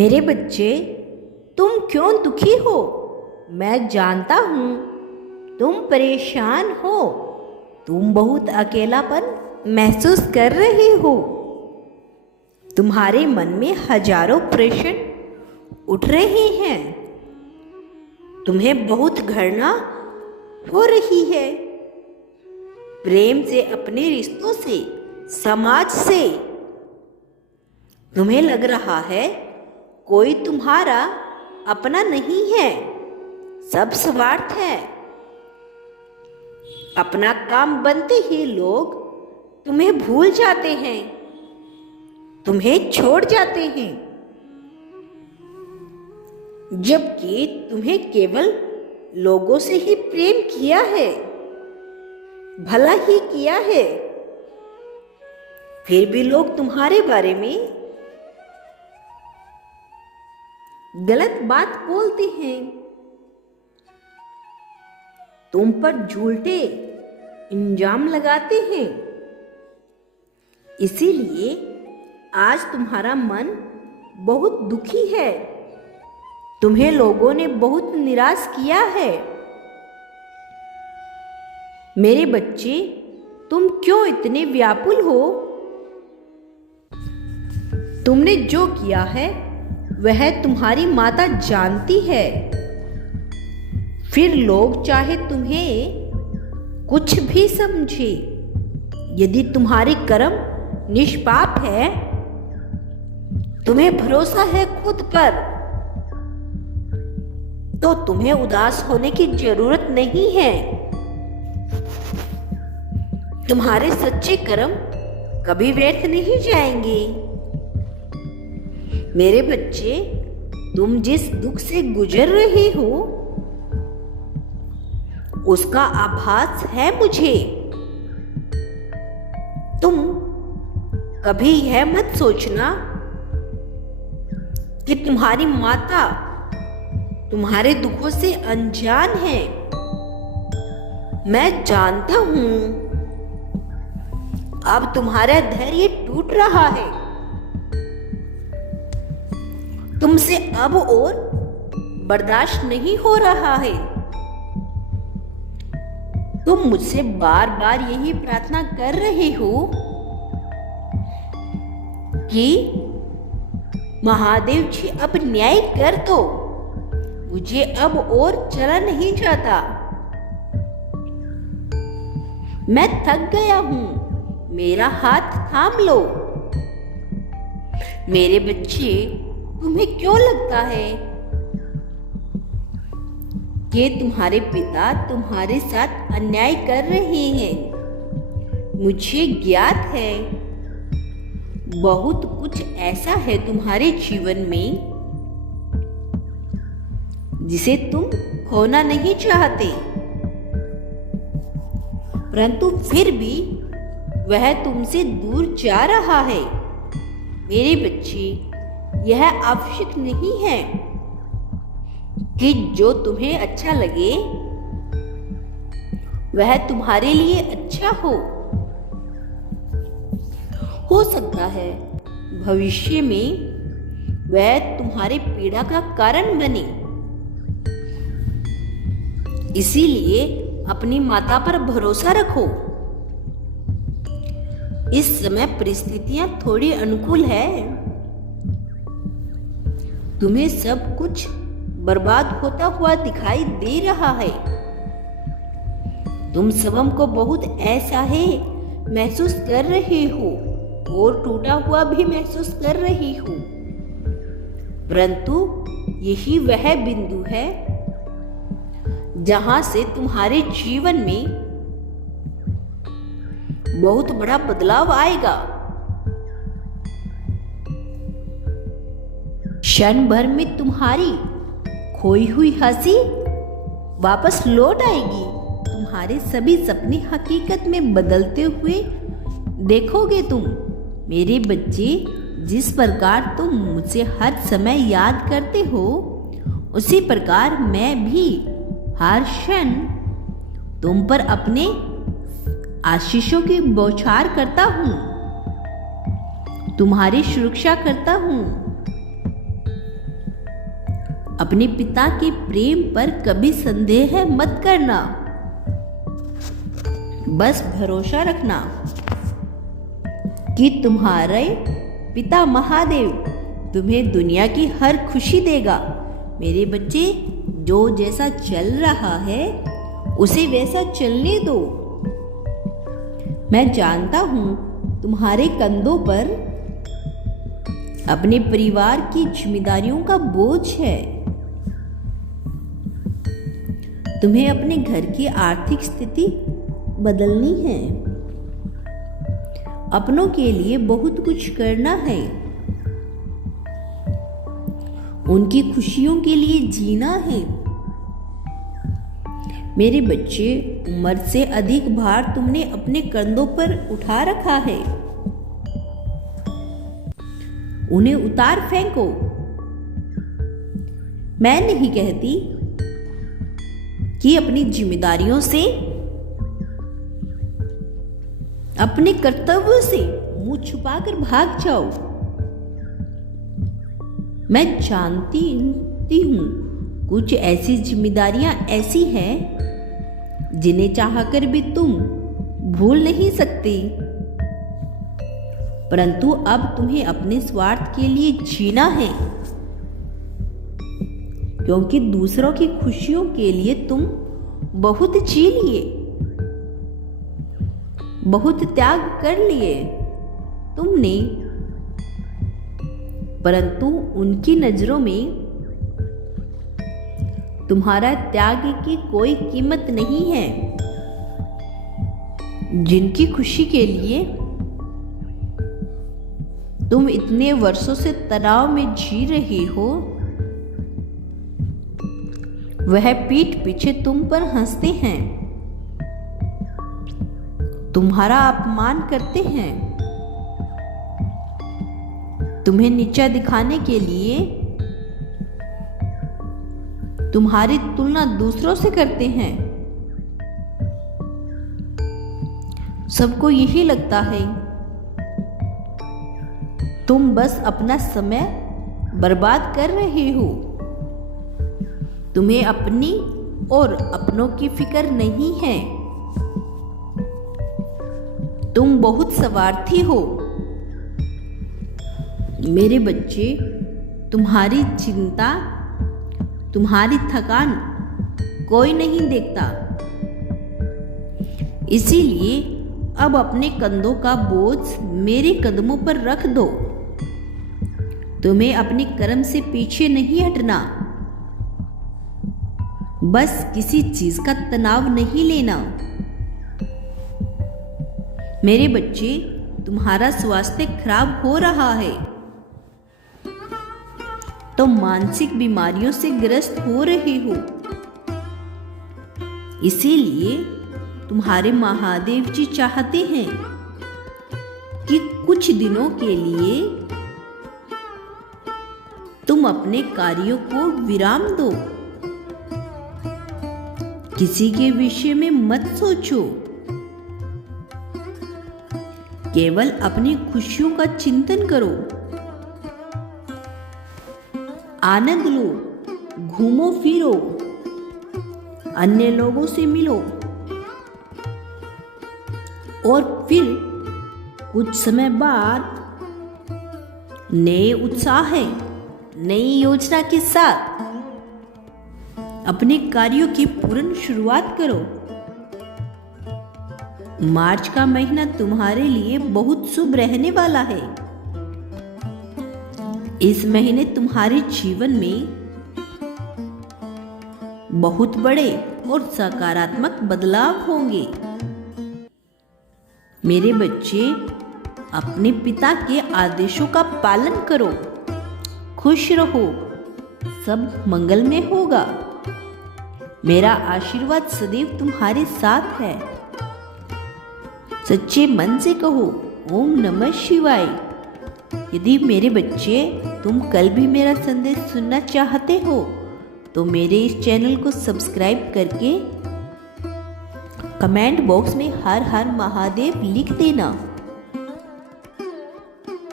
मेरे बच्चे, तुम क्यों दुखी हो? मैं जानता हूँ तुम परेशान हो। तुम बहुत अकेलापन महसूस कर रहे हो। तुम्हारे मन में हजारों प्रश्न उठ रहे हैं। तुम्हें बहुत घृणा हो रही है, प्रेम से, अपने रिश्तों से, समाज से। तुम्हें लग रहा है कोई तुम्हारा अपना नहीं है, सब स्वार्थ है। अपना काम बनते ही लोग तुम्हें भूल जाते हैं, तुम्हें छोड़ जाते हैं, जबकि तुम्हें केवल लोगों से ही प्रेम किया है, भला ही किया है। फिर भी लोग तुम्हारे बारे में गलत बात बोलते हैं, तुम पर झूठे इल्जाम लगाते हैं। इसीलिए आज तुम्हारा मन बहुत दुखी है। तुम्हें लोगों ने बहुत निराश किया है। मेरे बच्चे, तुम क्यों इतने व्याकुल हो? तुमने जो किया है वह तुम्हारी माता जानती है। फिर लोग चाहे तुम्हें कुछ भी समझे, यदि तुम्हारी कर्म निष्पाप है, तुम्हें भरोसा है खुद पर, तो तुम्हें उदास होने की जरूरत नहीं है। तुम्हारे सच्चे कर्म कभी व्यर्थ नहीं जाएंगे। मेरे बच्चे, तुम जिस दुख से गुजर रहे हो उसका आभास है मुझे। तुम कभी यह मत सोचना कि तुम्हारी माता तुम्हारे दुखों से अनजान है। मैं जानता हूं अब तुम्हारा धैर्य टूट रहा है। तुमसे अब और बर्दाश्त नहीं हो रहा है। तुम मुझसे बार बार यही प्रार्थना कर रहे हो कि महादेव जी अब न्याय कर दो, मुझे अब और चला नहीं जाता, मैं थक गया हूं, मेरा हाथ थाम लो। मेरे बच्चे, तुम्हें क्यों लगता है कि तुम्हारे पिता तुम्हारे साथ अन्याय कर रहे हैं? मुझे ज्ञात है बहुत कुछ ऐसा है तुम्हारे जीवन में जिसे तुम खोना नहीं चाहते, परंतु फिर भी वह तुमसे दूर जा रहा है। मेरे बच्चे, यह आवश्यक नहीं है कि जो तुम्हें अच्छा लगे वह तुम्हारे लिए अच्छा हो सकता है भविष्य में वह तुम्हारे पीड़ा का कारण बने। इसीलिए अपनी माता पर भरोसा रखो। इस समय परिस्थितियां थोड़ी अनुकूल है। तुम्हें सब कुछ बर्बाद होता हुआ दिखाई दे रहा है। तुम स्वयं को बहुत असहाय महसूस कर रहे हो और टूटा हुआ भी महसूस कर रही हो, परंतु यही वह बिंदु है जहां से तुम्हारे जीवन में बहुत बड़ा बदलाव आएगा। क्षण भर में तुम्हारी खोई हुई हंसी वापस लौट आएगी। तुम्हारे सभी सपने हकीकत में बदलते हुए देखोगे तुम। मेरे बच्चे, जिस प्रकार तुम मुझसे हर समय याद करते हो, उसी प्रकार मैं भी हर क्षण तुम पर अपने आशीषों की बौछार करता हूँ, तुम्हारी सुरक्षा करता हूँ। अपने पिता के प्रेम पर कभी संदेह मत करना। बस भरोसा रखना कि तुम्हारे पिता महादेव तुम्हें दुनिया की हर खुशी देगा। मेरे बच्चे, जो जैसा चल रहा है उसे वैसा चलने दो। मैं जानता हूं तुम्हारे कंधों पर अपने परिवार की जिम्मेदारियों का बोझ है। तुम्हें अपने घर की आर्थिक स्थिति बदलनी है, अपनों के लिए बहुत कुछ करना है, उनकी खुशियों के लिए जीना है। मेरे बच्चे, उम्र से अधिक भार तुमने अपने कंधों पर उठा रखा है, उन्हें उतार फेंको। मैं नहीं कहती कि अपनी जिम्मेदारियों से, अपने कर्तव्यों से मुंह छुपाकर भाग जाओ। मैं जानती हूं कुछ ऐसी जिम्मेदारियां ऐसी हैं जिन्हें चाहकर भी तुम भूल नहीं सकती, परंतु अब तुम्हें अपने स्वार्थ के लिए जीना है, क्योंकि दूसरों की खुशियों के लिए तुम बहुत जी लिए, बहुत त्याग कर लिए तुमने, परंतु उनकी नजरों में तुम्हारा त्याग की कोई कीमत नहीं है। जिनकी खुशी के लिए तुम इतने वर्षों से तनाव में जी रहे हो, वह पीठ पीछे तुम पर हंसते हैं, तुम्हारा अपमान करते हैं, तुम्हें नीचा दिखाने के लिए तुम्हारी तुलना दूसरों से करते हैं। सबको यही लगता है तुम बस अपना समय बर्बाद कर रहे हो। तुम्हें अपनी और अपनों की फिक्र नहीं है। तुम बहुत स्वार्थी हो। मेरे बच्चे, तुम्हारी चिंता, तुम्हारी थकान कोई नहीं देखता। इसीलिए अब अपने कंधों का बोझ मेरे कदमों पर रख दो। तुम्हें अपने कर्म से पीछे नहीं हटना। बस किसी चीज का तनाव नहीं लेना। मेरे बच्चे, तुम्हारा स्वास्थ्य खराब हो रहा है तो मानसिक बीमारियों से ग्रस्त हो रहे हो। इसीलिए तुम्हारे महादेव जी चाहते हैं कि कुछ दिनों के लिए तुम अपने कार्यों को विराम दो। किसी के विषय में मत सोचो, केवल अपनी खुशियों का चिंतन करो। आनंद लो, घूमो फिरो, अन्य लोगों से मिलो और फिर कुछ समय बाद नए उत्साह है, नई योजना के साथ अपने कार्यों की पूर्ण शुरुआत करो। मार्च का महीना तुम्हारे लिए बहुत शुभ रहने वाला है। इस महीने तुम्हारे जीवन में बहुत बड़े और सकारात्मक बदलाव होंगे। मेरे बच्चे, अपने पिता के आदेशों का पालन करो, खुश रहो, सब मंगल में होगा। मेरा आशीर्वाद सदैव तुम्हारे साथ है। सच्चे मन से कहो ओम नमः शिवाय। यदि मेरे बच्चे तुम कल भी मेरा संदेश सुनना चाहते हो तो मेरे इस चैनल को सब्सक्राइब करके कमेंट बॉक्स में हर हर महादेव लिख देना।